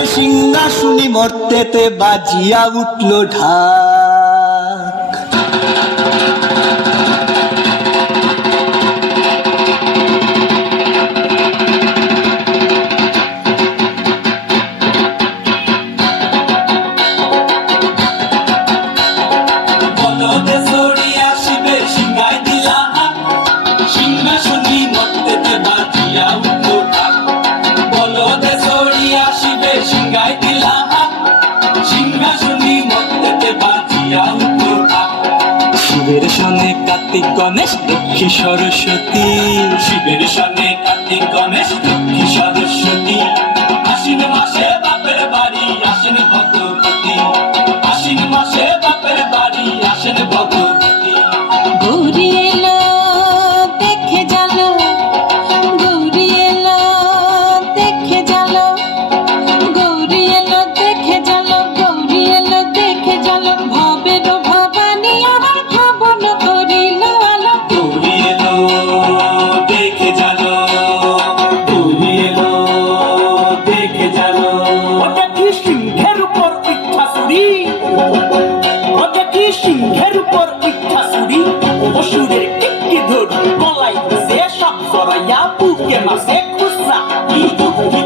তার সিংহাসনী মর্তেতে বাজিয়া উঠল ঢাক। বলদে ছড়িয়া শিবের সিংহায় দিলা হাত, সিংহাসনী মর্তেতে বাজিয়া উঠল ঢাক। বলদে ছড়িয়া শিবের সিংহায় দিলা হাত, সিংহাসনী মর্তেতে বাজিয়া উঠল ঢাক। শিবের সনে কার্তিক গণেশ লক্ষ্মী সরস্বতী, শিবের সনে কার্তিক গণেশ লক্ষ্মী সরস্বতী। আশ্বিন মাসে বাপের বাড়ি আসেন ভগবতী, আশ্বিন মাসে বাপের বাড়ি আসেন ভগবতী। গৌরী এলো দেখে জালো, গৌরী এলো দেখে জালো, গৌরী এলো দেখে জালো, গৌরী এলো দেখে জালো। ভবের ভবানী আমার ভবন করিল আলো। গৌরী এলো দেখে জালো, গৌরী এলো দেখে জালো। ওটা কি সিংহের উপর ইচ্ছা ছুরি, ওটা কি সিংহের উপর ইচ্ছা ছুরি। অসুরের টিকি ধরি গলায় সে সব সরাইয়া বুকে মাসে খুসরা। কি দুঃখী